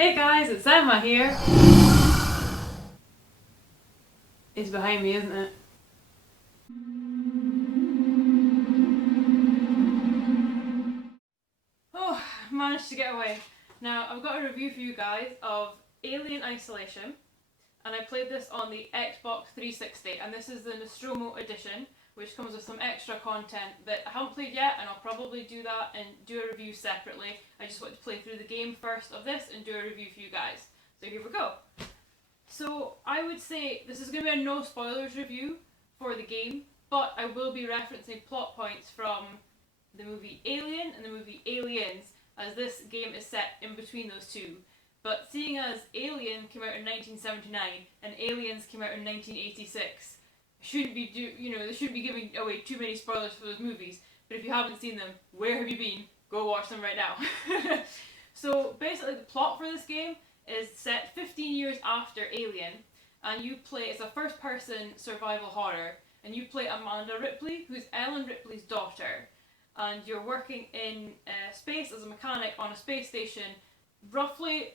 Hey guys, it's Emma here. It's behind me, isn't it? Oh, managed to get away. Now, I've got a review for you guys of Alien Isolation, and I played this on the Xbox 360, and this is the Nostromo edition, which comes with some extra content that I haven't played yet, and I'll probably do that and do a review separately. I just want to play through the game first of this and do a review for you guys. So here we go. So I would say this is going to be a no spoilers review for the game, but I will be referencing plot points from the movie Alien and the movie Aliens, as this game is set in between those two. But seeing as Alien came out in 1979 and Aliens came out in 1986, shouldn't be they shouldn't be giving away too many spoilers for those movies. But if you haven't seen them, where have you been? Go watch them right now. So basically, the plot for this game is set 15 years after Alien, and it's a first-person survival horror, and you play Amanda Ripley, who's Ellen Ripley's daughter, and you're working in space as a mechanic on a space station, roughly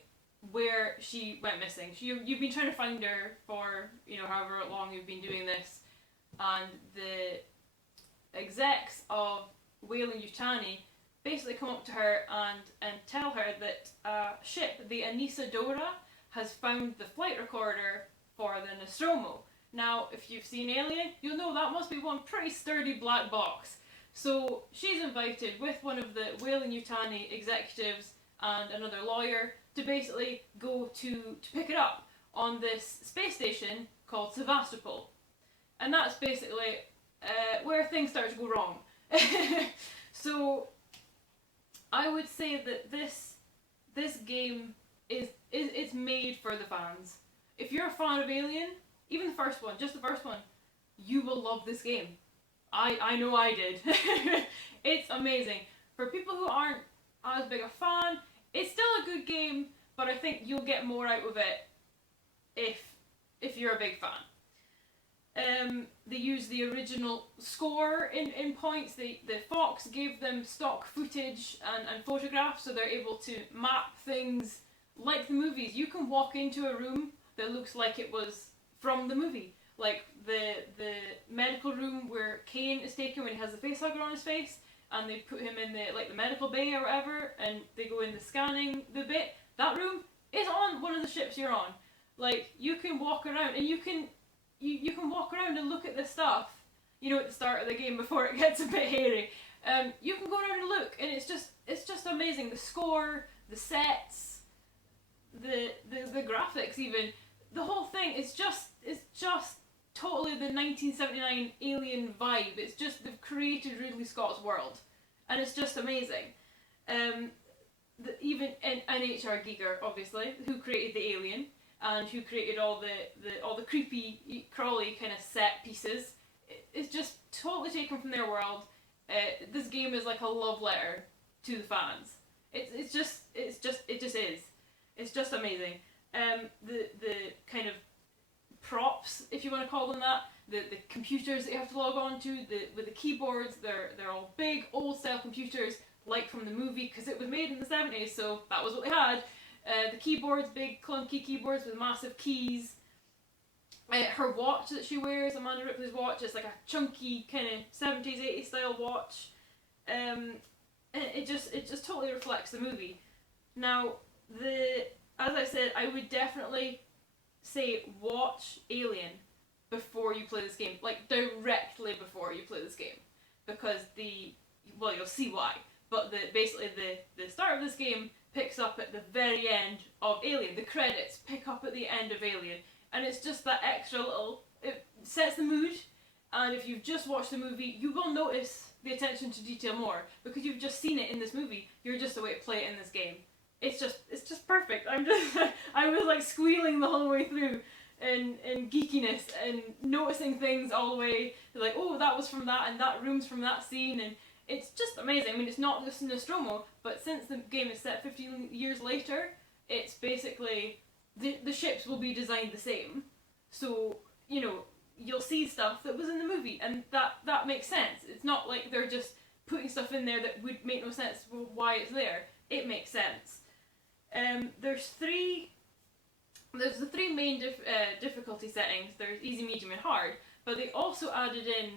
where she went missing. You've been trying to find her for however long you've been doing this, and the execs of Weyland-Yutani basically come up to her and tell her that a ship, the Anesidora, has found the flight recorder for the Nostromo. Now, if you've seen Alien, you'll know that must be one pretty sturdy black box. So she's invited with one of the Weyland-Yutani executives and another lawyer to basically go to pick it up on this space station called Sevastopol. And that's basically where things start to go wrong. So I would say that this game it's made for the fans. If you're a fan of Alien, even the first one, just the first one, you will love this game. I know I did. It's amazing. For people who aren't as big a fan, it's still a good game, but I think you'll get more out of it if you're a big fan. They use the original score in points. The Fox gave them stock footage and photographs, so they're able to map things like the movies. You can walk into a room that looks like it was from the movie. Like the medical room where Kane is taken when he has the facehugger on his face, and they put him in the medical bay or whatever, and they go in the scanning the bit. That room is on one of the ships you're on. Like, you can walk around and you can walk around and look at this stuff, at the start of the game before it gets a bit hairy. You can go around and look, and it's just amazing. The score, the sets, the graphics, even the whole thing is just totally the 1979 Alien vibe. It's just they've created Ridley Scott's world, and it's just amazing. Even N.H.R. Giger, obviously, who created the Alien and who created all the creepy, crawly kind of set pieces. It's just totally taken from their world. This game is like a love letter to the fans. It just is. It's just amazing. The kind of props, if you want to call them that, the computers that you have to log on to, with the keyboards, they're all big old style computers like from the movie, because it was made in the 70s, so that was what they had. The keyboards, big clunky keyboards with massive keys. Her watch that she wears, Amanda Ripley's watch, is like a chunky kind of 70s, 80s style watch. It just totally reflects the movie. Now, as I said, I would definitely say watch Alien before you play this game, like directly before you play this game, because you'll see why. But basically the start of this game picks up at the very end of Alien. The credits pick up at the end of Alien, and it's just that extra little. It sets the mood, and if you've just watched the movie, you will notice the attention to detail more because you've just seen it in this movie. You're just a way to play it in this game. It's just perfect. I was like squealing the whole way through, in geekiness and noticing things all the way. Like, oh, that was from that, and that room's from that scene, and it's just amazing. I mean, it's not just Nostromo, but since the game is set 15 years later, it's basically the ships will be designed the same. So, you'll see stuff that was in the movie, and that makes sense. It's not like they're just putting stuff in there that would make no sense why it's there. It makes sense. There's the three main difficulty settings. There's easy, medium, and hard. But they also added in,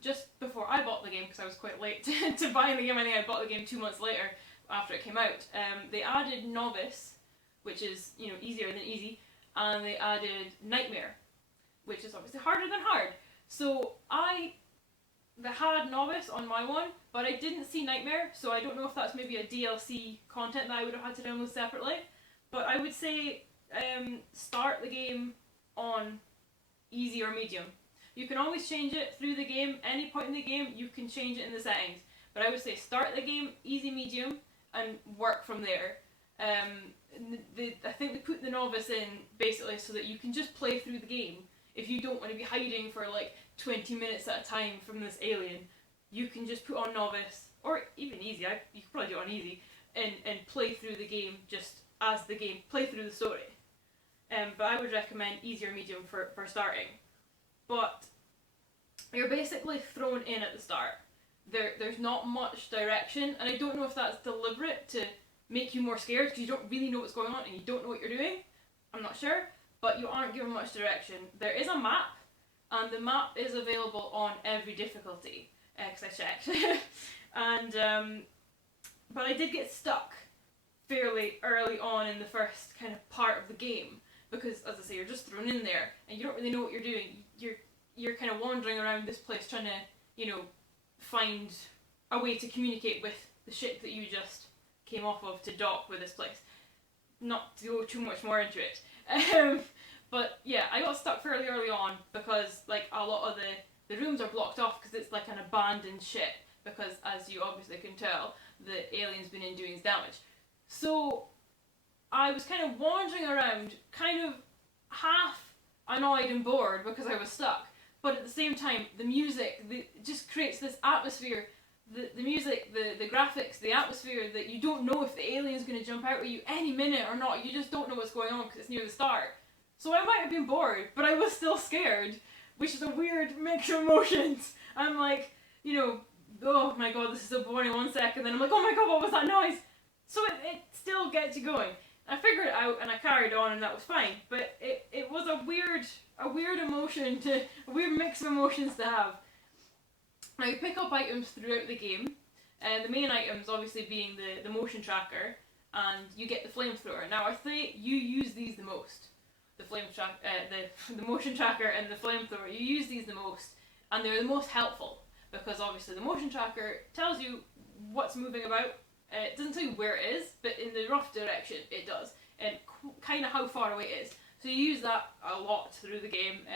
just before I bought the game, because I was quite late to buying the game. I think I bought the game 2 months later after it came out. They added novice, which is easier than easy, and they added nightmare, which is obviously harder than hard. So they had novice on my one, but I didn't see nightmare, so I don't know if that's maybe a DLC content that I would have had to download separately. But I would say start the game on easy or medium. You can always change it through the game. Any point in the game, you can change it in the settings. But I would say start the game easy, medium, and work from there. I think they put the novice in basically so that you can just play through the game. If you don't want to be hiding for like 20 minutes at a time from this alien, you can just put on novice, or even easy. You could probably do it on easy, and play through the game just as the game, play through the story. But I would recommend easy or medium for starting. But you're basically thrown in at the start. There's not much direction, and I don't know if that's deliberate to make you more scared because you don't really know what's going on and you don't know what you're doing. I'm not sure, but you aren't given much direction. There is a map, and the map is available on every difficulty, because I checked. And but I did get stuck fairly early on in the first kind of part of the game, because as I say, you're just thrown in there and you don't really know what you're doing. You're kind of wandering around this place trying to, find a way to communicate with the ship that you just came off of to dock with this place. Not to go too much more into it. But yeah, I got stuck fairly early on because like a lot of the rooms are blocked off because it's like an abandoned ship, because as you obviously can tell, the alien's been in doing his damage. So I was kind of wandering around, kind of half annoyed and bored because I was stuck, but at the same time, the music just creates this atmosphere. The music, the graphics, the atmosphere, that you don't know if the alien's going to jump out at you any minute or not. You just don't know what's going on because it's near the start. So I might have been bored, but I was still scared, which is a weird mix of emotions. I'm like, oh my god, this is so boring 1 second, then I'm like, oh my god, what was that noise? So it still gets you going. I figured it out and I carried on and that was fine, but it was a weird emotion, a weird mix of emotions to have. Now you pick up items throughout the game, and the main items obviously being the motion tracker, and you get the flamethrower. Now I think you use these the most. The motion tracker and the flamethrower, you use these the most, and they're the most helpful, because obviously the motion tracker tells you what's moving about. It doesn't tell you where it is, but in the rough direction it does, and kind of how far away it is. So you use that a lot through the game.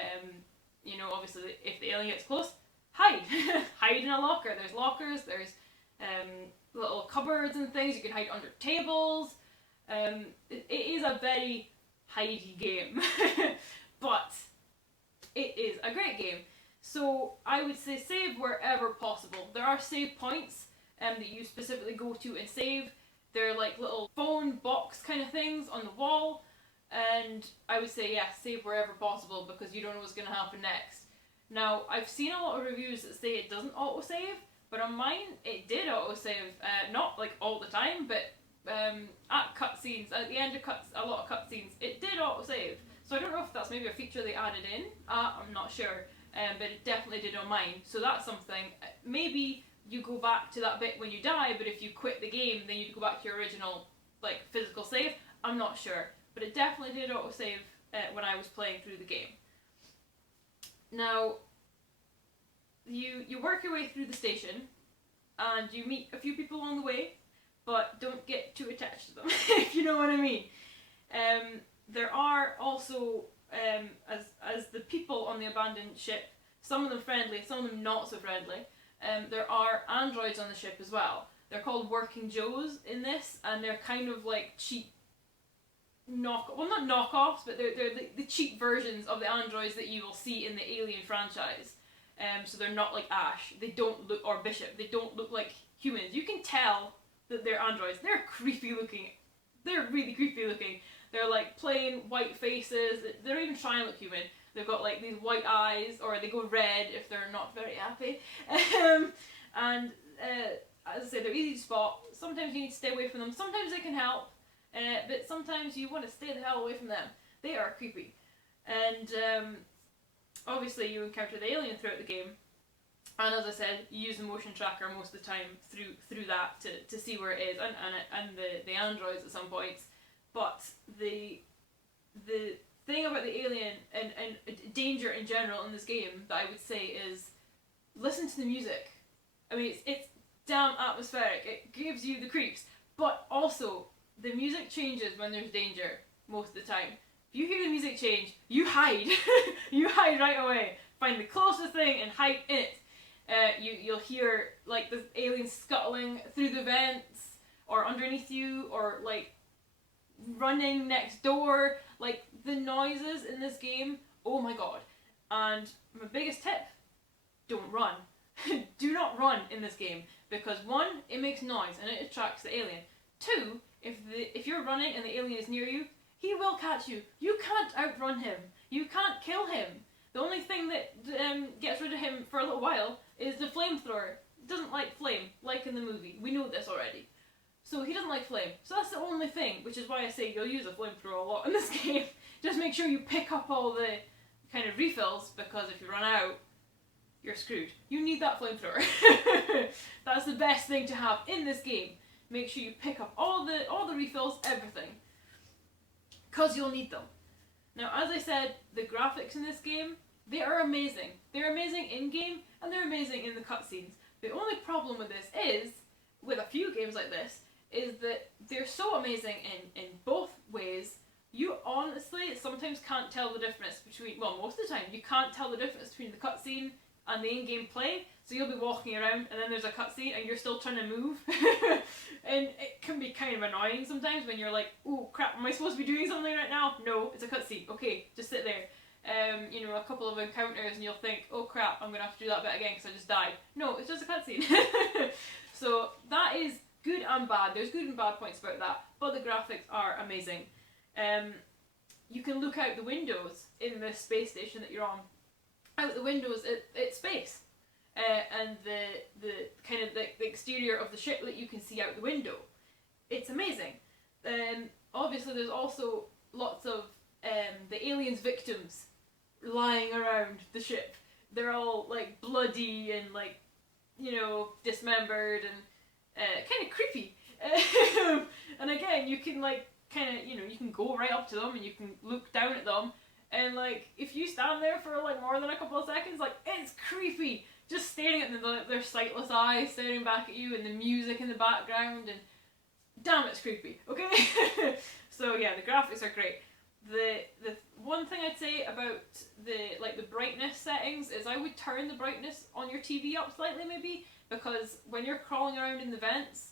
Obviously if the alien gets close, hide. Hide in a locker. There's lockers, there's little cupboards and things. You can hide under tables. It is a very hidey game, but it is a great game. So I would say save wherever possible. There are save points that you specifically go to and save. They're like little phone box kind of things on the wall, and I would say save wherever possible, because you don't know what's going to happen next. Now, I've seen a lot of reviews that say it doesn't autosave, but on mine it did autosave. Not like all the time, but at cutscenes, at the end of a lot of cutscenes, it did autosave. So I don't know if that's maybe a feature they added in. I'm not sure, but it definitely did on mine. So that's something. Maybe you go back to that bit when you die, but if you quit the game, then you'd go back to your original physical save. I'm not sure, but it definitely did autosave when I was playing through the game. Now, you work your way through the station, and you meet a few people along the way, but don't get too attached to them, if you know what I mean. There are also, as the people on the abandoned ship, some of them friendly, some of them not so friendly, there are androids on the ship as well. They're called Working Joes in this, and they're kind of like cheap not knockoffs, but they're the cheap versions of the androids that you will see in the Alien franchise. So they're not like Ash, they don't look, or Bishop, they don't look like humans. You can tell that they're androids. They're creepy looking. They're really creepy looking. They're like plain white faces. They don't even try and look human. They've got like these white eyes, or they go red if they're not very happy. And as I say, they're easy to spot. Sometimes you need to stay away from them. Sometimes they can help. but sometimes you want to stay the hell away from them. They are creepy. And obviously you encounter the alien throughout the game, and as I said, you use the motion tracker most of the time through that to see where it is, and the androids at some points. But the thing about the alien and danger in general in this game that I would say is listen to the music. I mean, it's damn atmospheric. It gives you the creeps, but also the music changes when there's danger most of the time. If you hear the music change, you hide. You hide right away. Find the closest thing and hide in it. You'll hear like the aliens scuttling through the vents or underneath you, or like running next door. Like the noises in this game, oh my god. And my biggest tip, don't run. Do not run in this game, because one, it makes noise and it attracts the alien. Two, if you're running and the alien is near you, he will catch you. You can't outrun him. You can't kill him. The only thing that gets rid of him for a little while is the flamethrower. He doesn't like flame, like in the movie. We know this already. So he doesn't like flame. So that's the only thing, which is why I say you'll use a flamethrower a lot in this game. Just make sure you pick up all the kind of refills, because if you run out, you're screwed. You need that flamethrower. That's the best thing to have in this game. Make sure you pick up all the refills, everything, because you'll need them. Now, as I said, the graphics in this game, they are amazing. They're amazing in-game, and they're amazing in the cutscenes. The only problem with this is, with a few games like this, is that they're so amazing in both ways, you honestly sometimes can't tell the difference between, well, most of the time, you can't tell the difference between the cutscene and the in-game play. So you'll be walking around and then there's a cutscene and you're still trying to move. And it can be kind of annoying sometimes when you're like, oh crap, am I supposed to be doing something right now? No, it's a cutscene. Okay, just sit there. You know, a couple of encounters and you'll think, oh crap, I'm going to have to do that bit again because I just died. No, it's just a cutscene. So that is good and bad. There's good and bad points about that, but the graphics are amazing. You can look out the windows in the space station that you're on. Out the windows, it's space. And the kind of the exterior of the ship that you can see out the window. It's amazing. Obviously there's also lots of the aliens' victims lying around the ship. They're all like bloody and like, you know, dismembered and kind of creepy. And again, you can like kind of, you know, you can go right up to them and you can look down at them, and like if you stand there for like more than a couple of seconds, like it's creepy. Just staring at them, their sightless eyes staring back at you, and the music in the background, and damn, it's creepy. Okay. So yeah, the graphics are great. The one thing I'd say about the brightness settings is I would turn the brightness on your TV up slightly maybe, because when you're crawling around in the vents,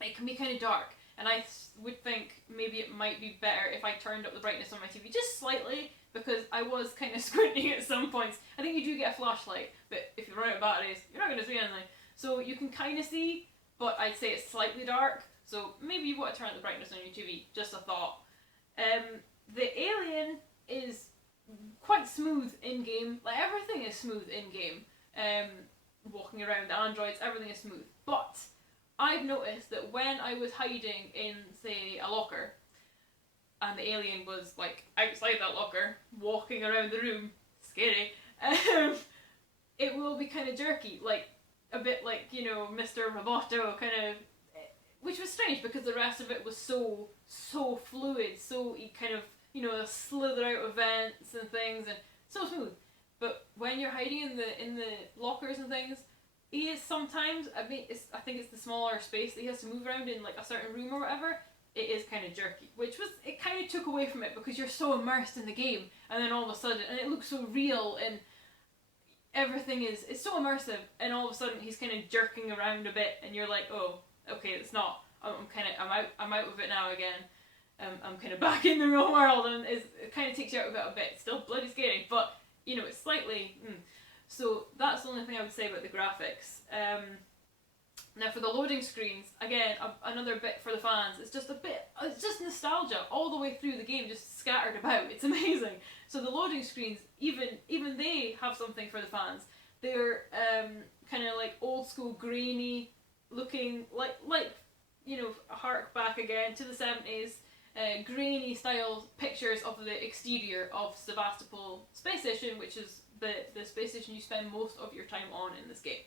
it can be kind of dark, and I would think maybe it might be better if I turned up the brightness on my TV just slightly, because I was kind of squinting at some points. I think you do get a flashlight, but if you run out of batteries, you're not going to see anything. So you can kind of see, but I'd say it's slightly dark, so maybe you want to turn up the brightness on your TV, just a thought. The alien is quite smooth in-game, like everything is smooth in-game. Walking around, the androids, everything is smooth. But I've noticed that when I was hiding in, say, a locker, and the alien was like outside that locker, walking around the room, scary, it will be kind of jerky, like a bit like, you know, Mr. Roboto kind of, which was strange because the rest of it was so fluid, so you kind of, you know, slither out of vents and things, and so smooth. But when you're hiding in the lockers and things, he is sometimes, I think it's the smaller space that he has to move around in, like a certain room or whatever, it is kind of jerky, it kind of took away from it because you're so immersed in the game, and then all of a sudden, and it looks so real, and everything it's so immersive, and all of a sudden he's kind of jerking around a bit, and you're like, oh, okay, it's not, I'm out of it now again. I'm kind of back in the real world, and it kind of takes you out of it a bit. Still bloody scary, but you know, it's slightly. So that's the only thing I would say about the graphics. Now for the loading screens, again, another bit for the fans. It's just nostalgia all the way through the game, just scattered about. It's amazing. So the loading screens, even they have something for the fans. They're kind of like old school grainy looking, like hark back again to the 70s, grainy style pictures of the exterior of Sevastopol Space Station, which is the space station you spend most of your time on in this game.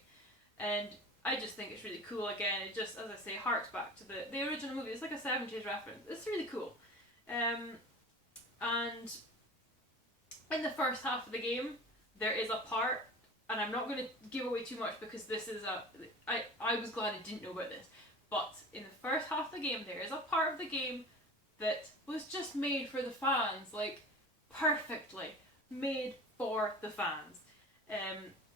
And I just think it's really cool. Again, it just, as I say, harks back to the original movie. It's like a 70s reference. It's really cool. And in the first half of the game, there is a part, and I'm not going to give away too much because this is I was glad I didn't know about this, but in the first half of the game, there is a part of the game that was just made for the fans, like, perfectly made for the fans.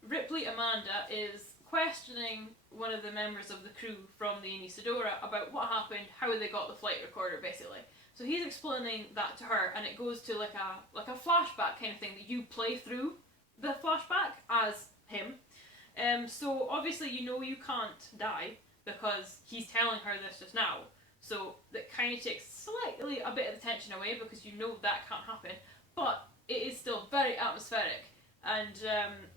Ripley Amanda is questioning one of the members of the crew from the Anesidora about what happened, how they got the flight recorder, basically. So he's explaining that to her, and it goes to like a flashback kind of thing that you play through the flashback as him. So obviously you can't die because he's telling her this just now. So that kind of takes slightly a bit of the tension away because you know that can't happen. But it is still very atmospheric, and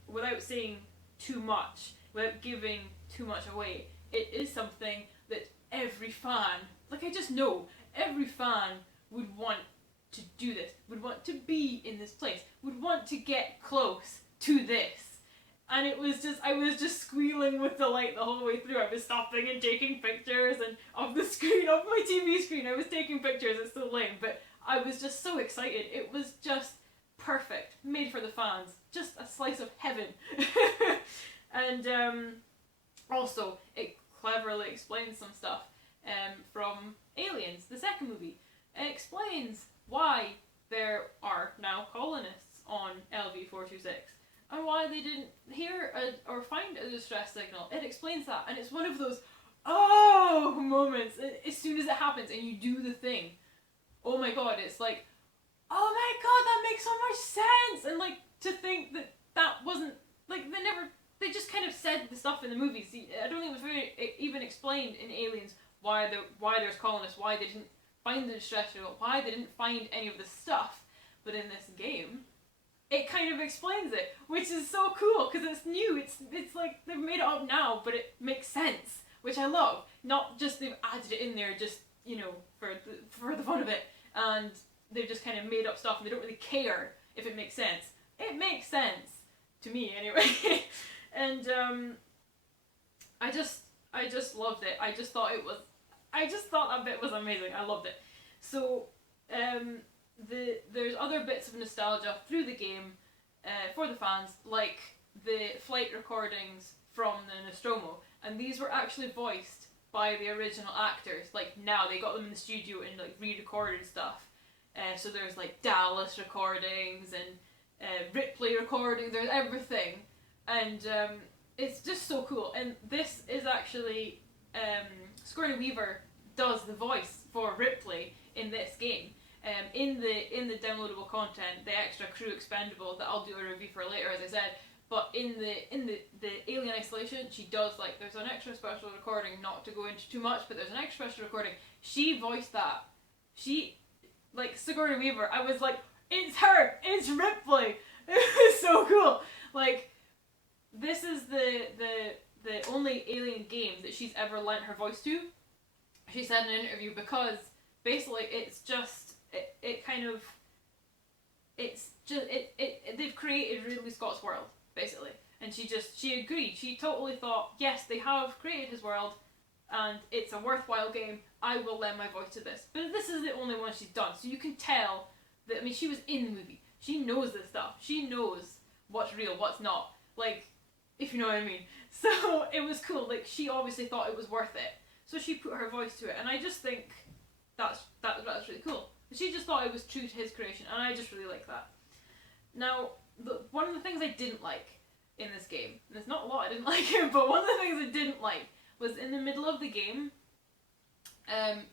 without saying too much, without giving too much away, it is something that every fan, like I just know, every fan would want to do this, would want to be in this place, would want to get close to this. And it was just, I was just squealing with delight the whole way through. I was stopping and taking pictures, and of the screen, of my TV screen, I was taking pictures. It's so lame, but I was just so excited. It was just perfect, made for the fans, just a slice of heaven. And also, it cleverly explains some stuff from Aliens, the second movie. It explains why there are now colonists on LV-426 and why they didn't hear or find a distress signal. It explains that, and it's one of those oh moments as soon as it happens and you do the thing. Oh my god, it's like, oh my god, that makes so much sense! And like, to think that wasn't, like, they just kind of said the stuff in the movies. I don't think it was very even explained in Aliens why there's colonists, why they didn't find the distress signal, why they didn't find any of the stuff. But in this game, it kind of explains it, which is so cool because it's new. It's like they've made it up now, but it makes sense, which I love. Not just they've added it in there just for the fun of it, and they've just kind of made up stuff and they don't really care if it makes sense. It makes sense to me anyway. And I just loved it. I just thought that bit was amazing. I loved it. So there's other bits of nostalgia through the game for the fans, like the flight recordings from the Nostromo, and these were actually voiced by the original actors. Like, now they got them in the studio and like re-recorded stuff. So there's like Dallas recordings and Ripley recordings. There's everything, and it's just so cool. And this is actually Sigourney Weaver does the voice for Ripley in this game. In the downloadable content, the extra crew expendable that I'll do a review for later, as I said. But in the Alien Isolation, she does, like, there's an extra special recording, not to go into too much, but there's an extra special recording. She voiced that. She, like, Sigourney Weaver, I was like, it's her! It's Ripley! It was so cool! Like, this is the only Alien game that she's ever lent her voice to. She said in an interview, because basically it's just, they've created Ridley Scott's world, basically. And she agreed. She totally thought, yes, they have created his world, and it's a worthwhile game. I will lend my voice to this. But this is the only one she's done, so you can tell that, I mean, she was in the movie. She knows this stuff. She knows what's real, what's not. Like, if you know what I mean. So, it was cool. Like, she obviously thought it was worth it. So she put her voice to it, and I just think that's really cool. She just thought it was true to his creation, and I just really like that. Now, one of the things I didn't like in this game, and there's not a lot I didn't like, but one of the things I didn't like was in the middle of the game,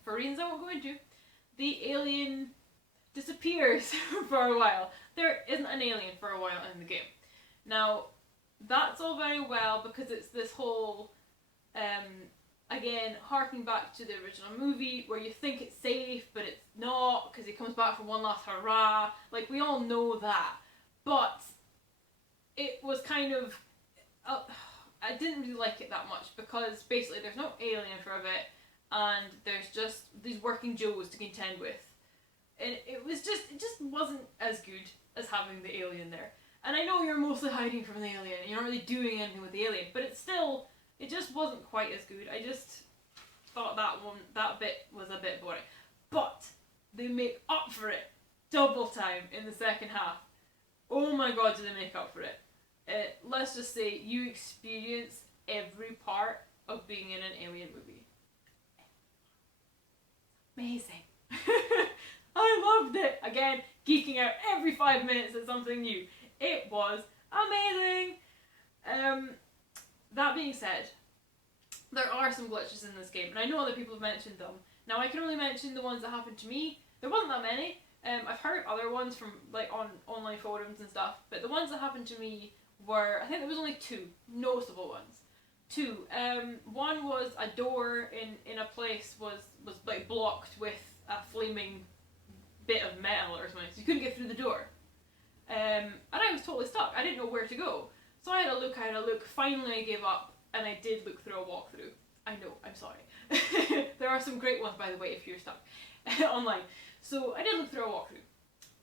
for reasons I won't go into, the alien disappears for a while. There isn't an alien for a while in the game. Now, that's all very well because it's this whole, again, harking back to the original movie where you think it's safe, but it's not, because he comes back for one last hurrah. Like, we all know that. But it was kind of, I didn't really like it that much because basically there's no alien for a bit, and there's just these working Joes to contend with. And it just wasn't as good as having the alien there. And I know you're mostly hiding from the alien, and you're not really doing anything with the alien, but it just wasn't quite as good. I just thought that bit was a bit boring. But they make up for it double time in the second half. Oh my god, do they make up for it. Let's just say you experience every part of being in an alien movie. Amazing. I loved it. Again, geeking out every 5 minutes at something new. It was amazing. That being said, there are some glitches in this game, and I know other people have mentioned them. Now, I can only mention the ones that happened to me. There wasn't that many. I've heard other ones from like on online forums and stuff, but the ones that happened to me were, I think there was only two noticeable ones. Two. One was a door in a place was like blocked with a flaming bit of metal or something, so you couldn't get through the door. And I was totally stuck. I didn't know where to go. So I had a look. Finally I gave up, and I did look through a walkthrough. I know, I'm sorry. There are some great ones, by the way, if you're stuck online. So I did look through a walkthrough,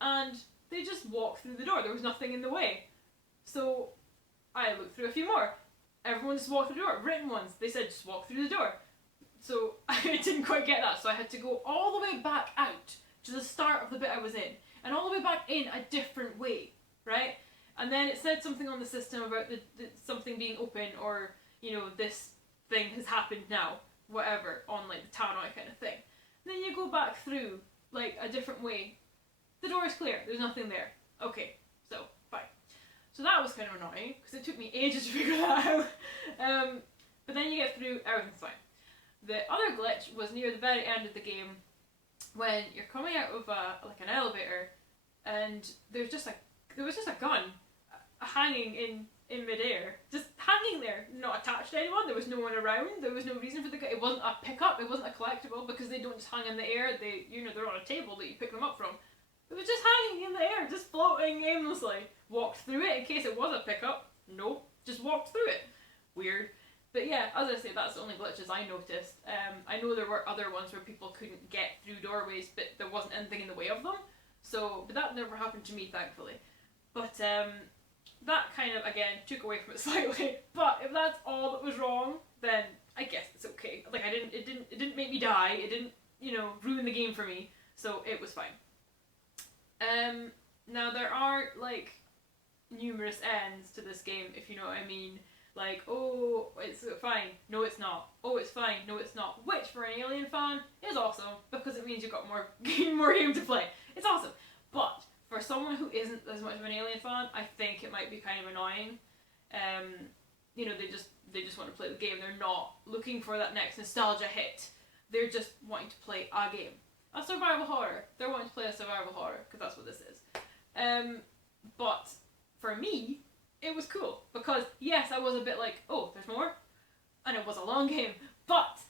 and they just walked through the door. There was nothing in the way. So I looked through a few more. Everyone just walked through the door. Written ones, they said just walk through the door. So I didn't quite get that, so I had to go all the way back out to the start of the bit I was in, and all the way back in a different way, right? And then it said something on the system about the something being open, or, you know, this thing has happened now, whatever, on like the tannoy kind of thing. And then you go back through like a different way. The door is clear, there's nothing there. Okay, so fine. So that was kind of annoying, because it took me ages to figure that out. But then you get through, everything's fine. The other glitch was near the very end of the game, when you're coming out of like an elevator, and there was just a gun hanging in midair, just hanging there, not attached to anyone. There was no one around. There was no reason for the gun. It wasn't a pickup. It wasn't a collectible, because they don't just hang in the air. They're on a table that you pick them up from. It was just hanging in the air, just floating aimlessly. Walked through it in case it was a pickup. Nope, just walked through it. Weird. But yeah, as I say, that's the only glitches I noticed. I know there were other ones where people couldn't get through doorways, but there wasn't anything in the way of them. So, but that never happened to me, thankfully. But that kind of, again, took away from it slightly. But if that's all that was wrong, then I guess it's okay. Like, it didn't make me die. It didn't, ruin the game for me. So it was fine. Now there are like numerous ends to this game, if you know what I mean. Like, oh, it's fine, no it's not. Oh, it's fine, no it's not. Which, for an Alien fan, is awesome, because it means you've got more game to play. It's awesome. But for someone who isn't as much of an Alien fan, I think it might be kind of annoying. They just want to play the game. They're not looking for that next nostalgia hit. They're just wanting to play a game. A survival horror. They're wanting to play a survival horror, because that's what this is. But for me, it was cool, because yes, I was a bit like, oh, there's more, and it was a long game, but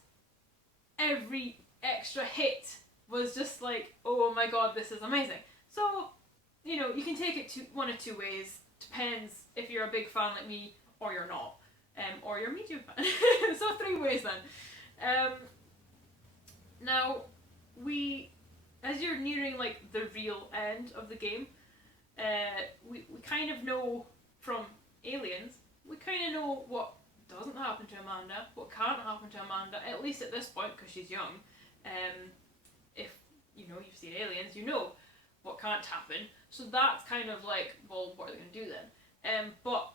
every extra hit was just like, oh my god, this is amazing. So, you can take it one of two ways. Depends if you're a big fan like me, or you're not, or you're a medium fan. So 3 ways then. Now, as you're nearing like the real end of the game, we kind of know from Aliens, we kind of know what doesn't happen to Amanda, what can't happen to Amanda, at least at this point, because she's young. If you've seen Aliens, you know what can't happen. So that's kind of like, well, what are they going to do then? But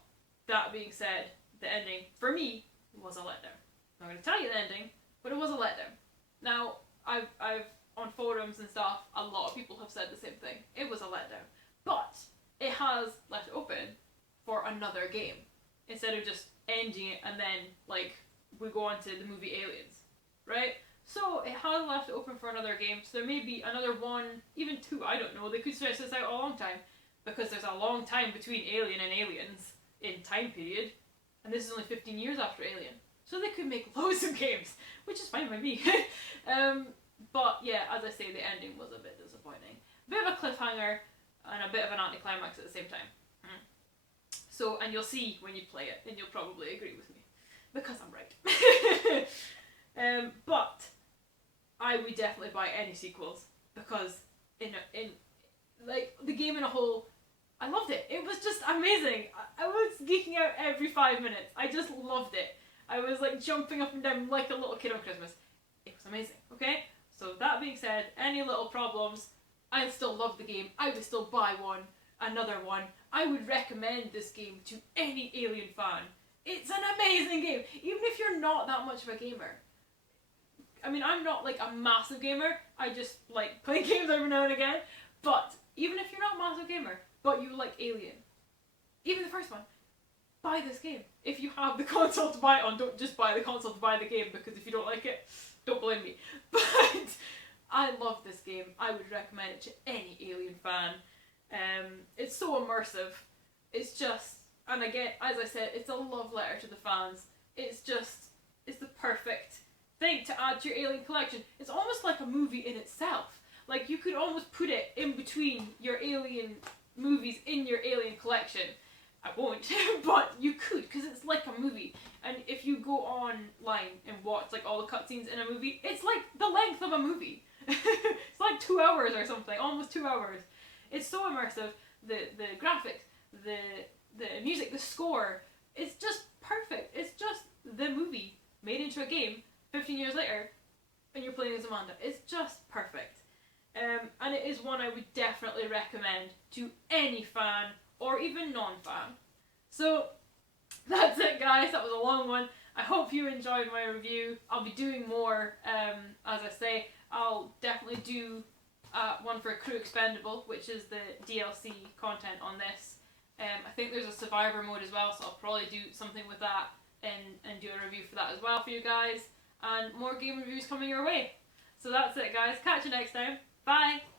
that being said, the ending for me was a letdown. I'm not going to tell you the ending, but it was a letdown. Now, I've on forums and stuff, a lot of people have said the same thing. It was a letdown, but it has left it open for another game, instead of just ending it and then like we go on to the movie Aliens, right? So it has left it open for another game, so there may be another 1, even 2, I don't know. They could stretch this out a long time, because there's a long time between Alien and Aliens in time period, and this is only 15 years after Alien, so they could make loads of games, which is fine by me. But yeah, as I say, the ending was a bit disappointing. A bit of a cliffhanger and a bit of an anticlimax at the same time. So, and you'll see when you play it, and you'll probably agree with me, because I'm right. But I would definitely buy any sequels because in like the game in a whole, I loved it. It was just amazing. I was geeking out every 5 minutes. I just loved it. I was like jumping up and down like a little kid on Christmas. It was amazing. Okay. So that being said, any little problems, I still love the game. I would still buy another one. I would recommend this game to any Alien fan. It's an amazing game, even if you're not that much of a gamer. I mean, I'm not like a massive gamer. I just like playing games every now and again. But even if you're not a massive gamer, but you like Alien, even the first one, buy this game. If you have the console to buy it on, don't just buy the console to buy the game, because if you don't like it, don't blame me. But I love this game. I would recommend it to any Alien fan. It's so immersive. It's just, and again, as I said, it's a love letter to the fans. It's the perfect thing to add to your Alien collection. It's almost like a movie in itself. Like, you could almost put it in between your Alien movies in your Alien collection. I won't, but you could, because it's like a movie. And if you go online and watch like all the cutscenes in a movie, it's like the length of a movie. It's like 2 hours or something, almost 2 hours. It's so immersive. The graphics, the music, the score, it's just perfect. It's just the movie made into a game 15 years later, and you're playing as Amanda. It's just perfect. And it is one I would definitely recommend to any fan or even non-fan. So that's it, guys. That was a long one. I hope you enjoyed my review. I'll be doing more. As I say, I'll definitely do one for Crew Expendable, which is the DLC content on this. I think there's a survivor mode as well, so I'll probably do something with that and do a review for that as well for you guys. And more game reviews coming your way. So that's it, guys. Catch you next time. Bye!